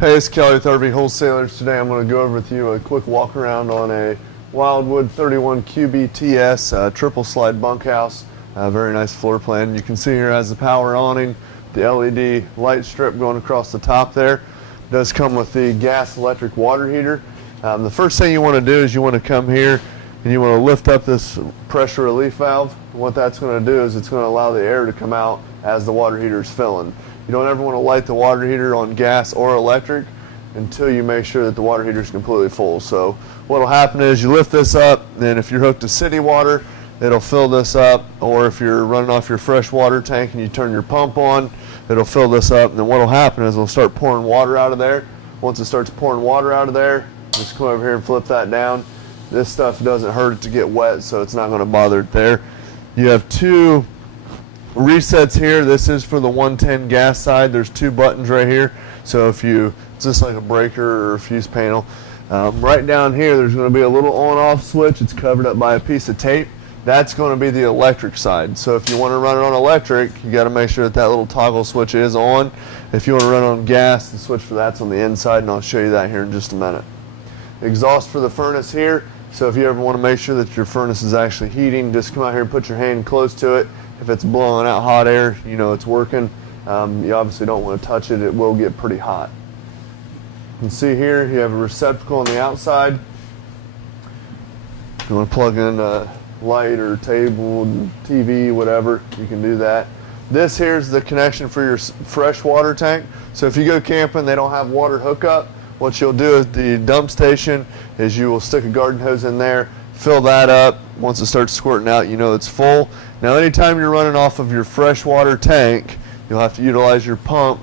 Hey, it's Kelly with RV Wholesalers. Today I'm going to go over with you a quick walk around on a Wildwood 31QBTS triple slide bunkhouse. Very nice floor plan. You can see here has the power awning, the LED light strip going across the top there. It does come with the gas electric water heater. The first thing you want to do is you want to come here and you want to lift up this pressure relief valve. And what that's going to do is it's going to allow the air to come out as the water heater is filling. You don't ever want to light the water heater on gas or electric until you make sure that the water heater is completely full. So what will happen is you lift this up, then if you're hooked to city water, it'll fill this up, or if you're running off your freshwater tank and you turn your pump on, it'll fill this up, and then what will happen is it'll start pouring water out of there. Once it starts pouring water out of there, just come over here and flip that down. This stuff doesn't hurt it to get wet, so it's not going to bother it there. You have two resets here. This is for the 110 gas side. There's two buttons right here, so if you, it's just like a breaker or a fuse panel. Right down here there's going to be a little on-off switch. It's covered up by a piece of tape. That's going to be the electric side. So if you want to run it on electric, you got to make sure that that little toggle switch is on. If you want to run it on gas, the switch for that's on the inside, and I'll show you that here in just a minute. Exhaust for the furnace here. So if you ever want to make sure that your furnace is actually heating, just come out here and put your hand close to it. If it's blowing out hot air, you know it's working. You obviously don't want to touch it. It will get pretty hot. You can see here you have a receptacle on the outside. If you want to plug in a light or table, TV, whatever, you can do that. This here is the connection for your freshwater tank. So if you go camping, they don't have water hookup. What you'll do at the dump station is you will stick a garden hose in there, fill that up. Once it starts squirting out, you know it's full. Now anytime you're running off of your freshwater tank, you'll have to utilize your pump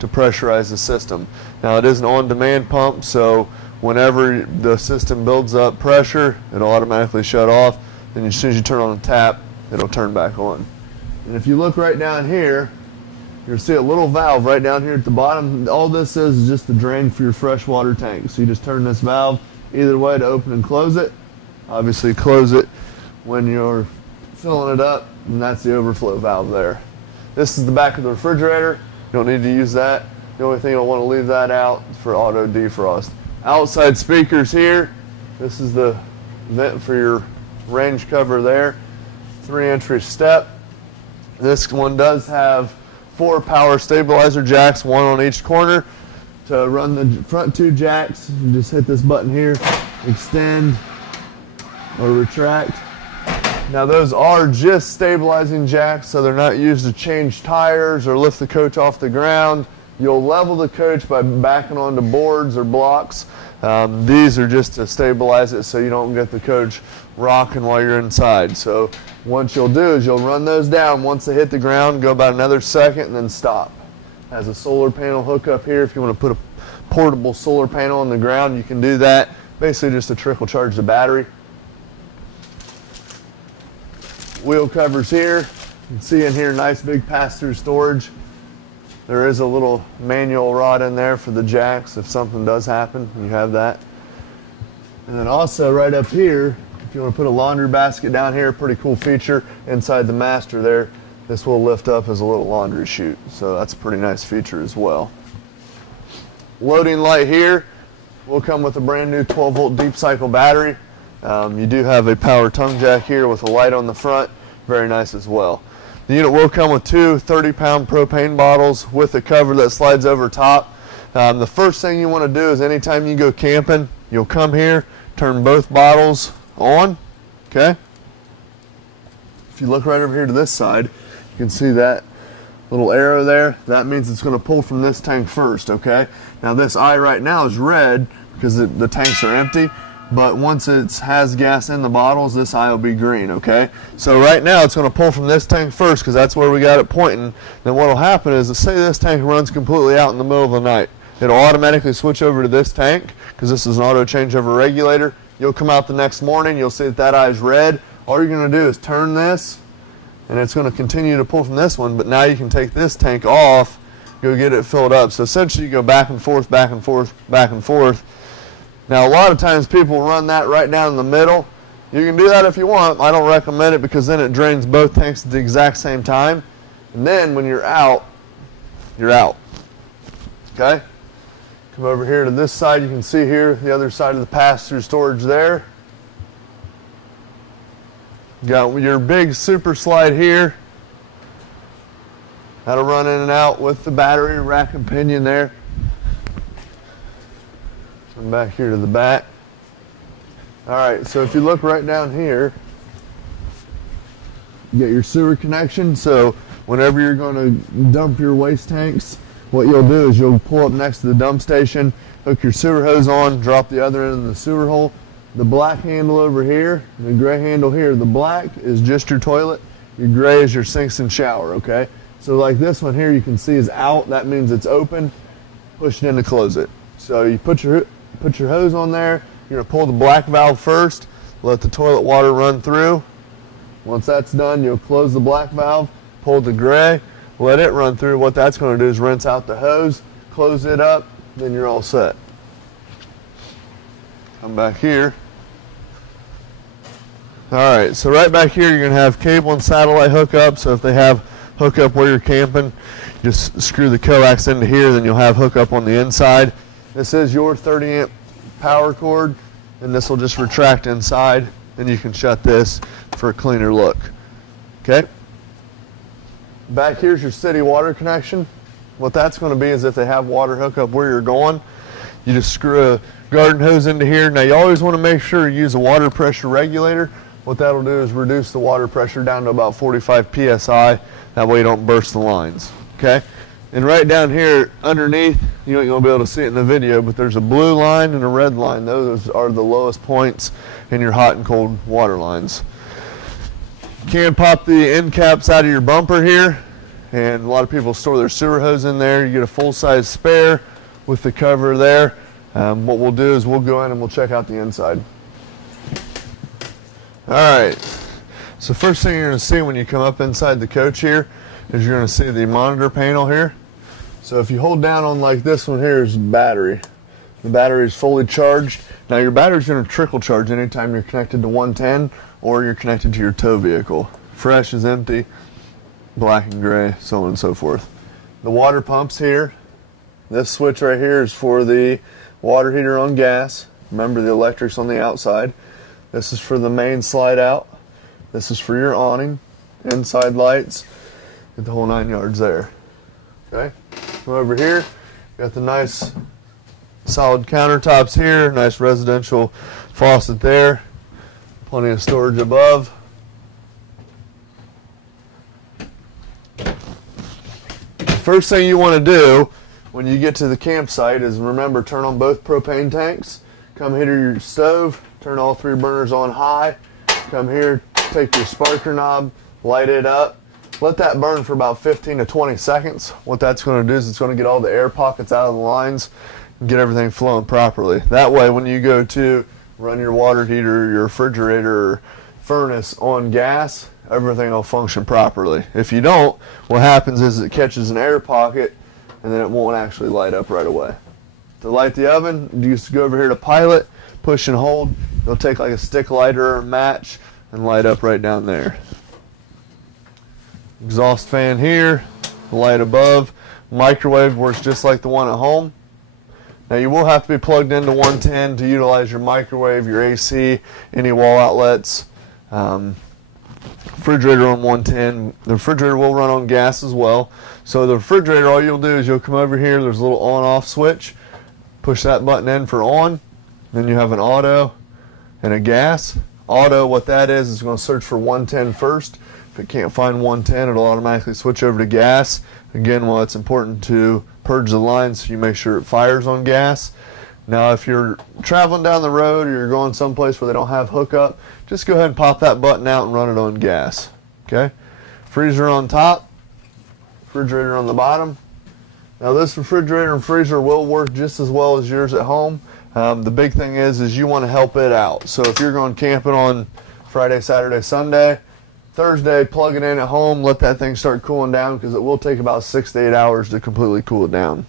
to pressurize the system. Now it is an on-demand pump, so whenever the system builds up pressure, it'll automatically shut off. Then as soon as you turn on the tap, it'll turn back on. And if you look right down here, you'll see a little valve right down here at the bottom. All this is just the drain for your freshwater tank. So you just turn this valve either way to open and close it. Obviously close it when you're filling it up, and that's the overflow valve there. This is the back of the refrigerator. You don't need to use that. The only thing you'll want to leave that out is for auto defrost. Outside speakers here. This is the vent for your range cover there. 3-entry step. This one does have 4 power stabilizer jacks, 1 on each corner. To run the front 2 jacks, you just hit this button here, extend or retract. Now those are just stabilizing jacks, so they're not used to change tires or lift the coach off the ground. You'll level the coach by backing onto boards or blocks. These are just to stabilize it so you don't get the coach rocking while you're inside. So what you'll do is you'll run those down. Once they hit the ground, go about another second and then stop. Has a solar panel hookup here. If you want to put a portable solar panel on the ground, you can do that. Basically just to trickle charge the battery. Wheel covers here. You can see in here nice big pass-through storage. There is a little manual rod in there for the jacks if something does happen. You have that. And then also right up here, if you want to put a laundry basket down here, pretty cool feature inside the master there. This will lift up as a little laundry chute. So that's a pretty nice feature as well. Loading light here will come with a brand new 12-volt deep cycle battery. You do have a power tongue jack here with a light on the front. Very nice as well. The unit will come with 2 30-pound propane bottles with a cover that slides over top. The first thing you want to do is anytime you go camping, you'll come here, turn both bottles on. Okay? If you look right over here to this side, you can see that little arrow there. That means it's going to pull from this tank first. Okay? Now this eye right now is red because the tanks are empty. But once it has gas in the bottles, this eye will be green, okay? So right now it's going to pull from this tank first because that's where we got it pointing. Then what will happen is, let's say this tank runs completely out in the middle of the night. It'll automatically switch over to this tank because this is an auto changeover regulator. You'll come out the next morning, you'll see that that eye is red. All you're going to do is turn this, and it's going to continue to pull from this one, but now you can take this tank off, go get it filled up. So essentially you go back and forth, back and forth, back and forth. Now, a lot of times people run that right down in the middle. You can do that if you want. I don't recommend it because then it drains both tanks at the exact same time. And then when you're out, you're out. Okay? Come over here to this side. You can see here the other side of the pass-through storage there. Got your big super slide here. That'll run in and out with the battery rack and pinion there. Come back here to the back. All right, so if you look right down here, you get your sewer connection. So whenever you're going to dump your waste tanks, what you'll do is you'll pull up next to the dump station, hook your sewer hose on, drop the other end of the sewer hole. The black handle over here, the gray handle here, the black is just your toilet. Your gray is your sinks and shower, okay? So like this one here, you can see is out. That means it's open. Push it in to close it. So you put your hose on there. You're gonna pull the black valve first, let the toilet water run through. Once that's done, you'll close the black valve, pull the gray, let it run through. What that's gonna do is rinse out the hose, close it up, then you're all set. Come back here. All right, so right back here, you're gonna have cable and satellite hookup. So if they have hookup where you're camping, just screw the coax into here, then you'll have hookup on the inside. This is your 30-amp power cord, and this will just retract inside, and you can shut this for a cleaner look. Okay. Back here's your city water connection. What that's going to be is if they have water hookup where you're going, you just screw a garden hose into here. Now you always want to make sure you use a water pressure regulator. What that'll do is reduce the water pressure down to about 45 psi. That way you don't burst the lines. Okay. And right down here underneath, you ain't gonna be able to see it in the video, but there's a blue line and a red line. Those are the lowest points in your hot and cold water lines. You can pop the end caps out of your bumper here, and a lot of people store their sewer hose in there. You get a full-size spare with the cover there. What we'll do is we'll go in and we'll check out the inside. All right, so first thing you're gonna see when you come up inside the coach here is you're gonna see the monitor panel here. So if you hold down on like this one here is battery. The battery is fully charged. Now your battery's gonna trickle charge anytime you're connected to 110 or you're connected to your tow vehicle. Fresh is empty, black and gray, so on and so forth. The water pumps here. This switch right here is for the water heater on gas. Remember the electric's on the outside. This is for the main slide out. This is for your awning, inside lights, get the whole 9 yards there. Okay, come over here, got the nice solid countertops here, nice residential faucet there, plenty of storage above. The first thing you want to do when you get to the campsite is remember, turn on both propane tanks, come here to your stove, turn all 3 burners on high, come here, take your sparker knob, light it up. Let that burn for about 15 to 20 seconds. What that's going to do is it's going to get all the air pockets out of the lines and get everything flowing properly. That way when you go to run your water heater, your refrigerator, or furnace on gas, everything will function properly. If you don't, what happens is it catches an air pocket and then it won't actually light up right away. To light the oven, you just go over here to pilot, push and hold. It'll take like a stick lighter or match and light up right down there. Exhaust fan here, light above. Microwave works just like the one at home. Now you will have to be plugged into 110 to utilize your microwave, your AC, any wall outlets. Refrigerator on 110. The refrigerator will run on gas as well. So the refrigerator, all you'll do is you'll come over here, there's a little on-off switch. Push that button in for on. Then you have an auto and a gas. Auto, what that is going to search for 110 first. If it can't find 110, it'll automatically switch over to gas. Again, well, it's important to purge the line so you make sure it fires on gas. Now, if you're traveling down the road or you're going someplace where they don't have hookup, just go ahead and pop that button out and run it on gas. Okay? Freezer on top, refrigerator on the bottom. Now, this refrigerator and freezer will work just as well as yours at home. The big thing is you want to help it out. So if you're going camping on Friday, Saturday, Sunday, Thursday, plug it in at home, let that thing start cooling down because it will take about 6 to 8 hours to completely cool it down.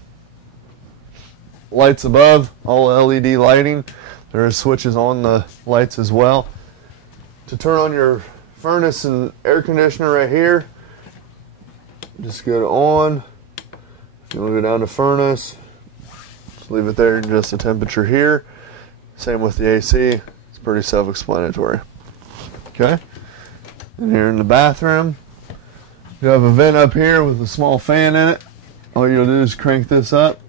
Lights above, all LED lighting. There are switches on the lights as well. To turn on your furnace and air conditioner right here, just go to on. If you want to go down to furnace, leave it there and adjust the temperature here. Same with the AC. It's pretty self-explanatory. Okay. And here in the bathroom, you have a vent up here with a small fan in it. All you'll do is crank this up.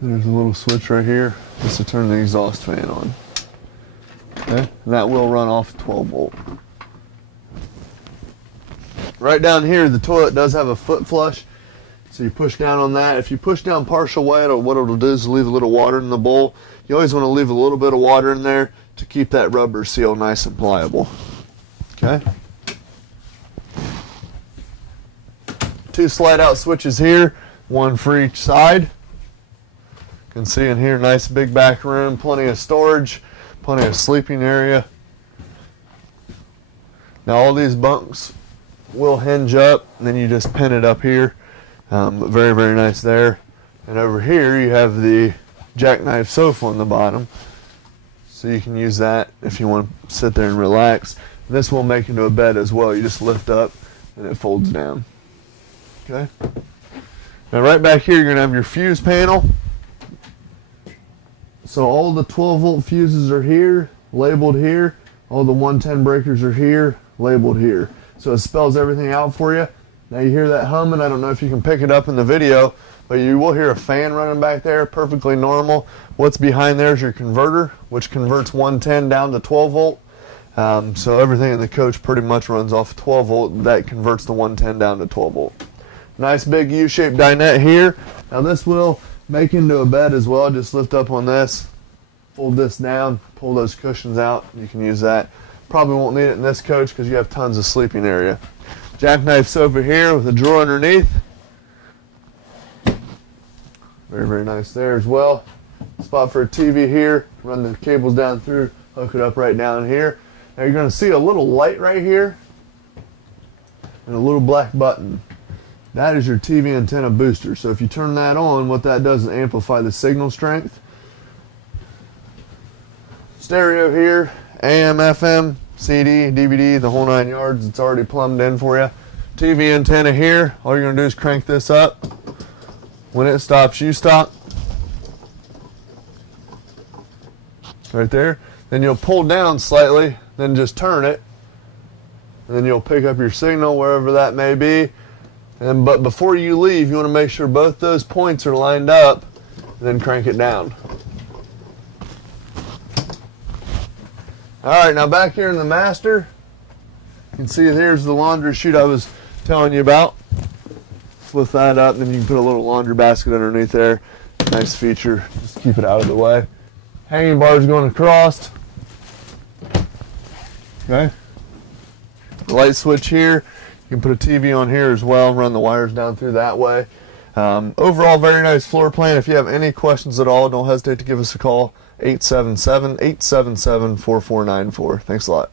There's a little switch right here just to turn the exhaust fan on. Okay, and that will run off 12 volt. Right down here, the toilet does have a foot flush, so you push down on that. If you push down partial weight, what it'll do is leave a little water in the bowl. You always want to leave a little bit of water in there to keep that rubber seal nice and pliable. Okay. 2 slide out switches here, 1 for each side. You can see in here, nice big back room, plenty of storage, plenty of sleeping area. Now all these bunks will hinge up, and then you just pin it up here. Very, very nice there. And over here you have the jackknife sofa on the bottom, so you can use that if you want to sit there and relax. This will make into a bed as well. You just lift up and it folds down. Okay. Now right back here you're going to have your fuse panel. So all the 12 volt fuses are here, labeled here. All the 110 breakers are here, labeled here. So it spells everything out for you. Now you hear that humming. I don't know if you can pick it up in the video, but you will hear a fan running back there, perfectly normal. What's behind there is your converter, which converts 110 down to 12 volt. So everything in the coach pretty much runs off 12 volt. That converts the 110 down to 12 volt. Nice big U-shaped dinette here. Now this will make into a bed as well. Just lift up on this, fold this down, pull those cushions out. You can use that. Probably won't need it in this coach because you have tons of sleeping area. Jackknife sofa here with a drawer underneath. Very, very nice there as well. Spot for a TV here. Run the cables down through, hook it up right down here. Now you're going to see a little light right here and a little black button. That is your TV antenna booster. So if you turn that on, what that does is amplify the signal strength. Stereo here, AM, FM, CD, DVD, the whole 9 yards. It's already plumbed in for you. TV antenna here. All you're going to do is crank this up. When it stops, you stop. Right there. Then you'll pull down slightly, then just turn it. And then you'll pick up your signal wherever that may be. But before you leave, you want to make sure both those points are lined up, and then crank it down. Alright, now back here in the master, you can see here's the laundry chute I was telling you about. Lift that up, then you can put a little laundry basket underneath there. Nice feature, just keep it out of the way. Hanging bars going across. Okay. The light switch here. You can put a TV on here as well, run the wires down through that way. Overall, very nice floor plan. If you have any questions at all, don't hesitate to give us a call, 877-877-4494. Thanks a lot.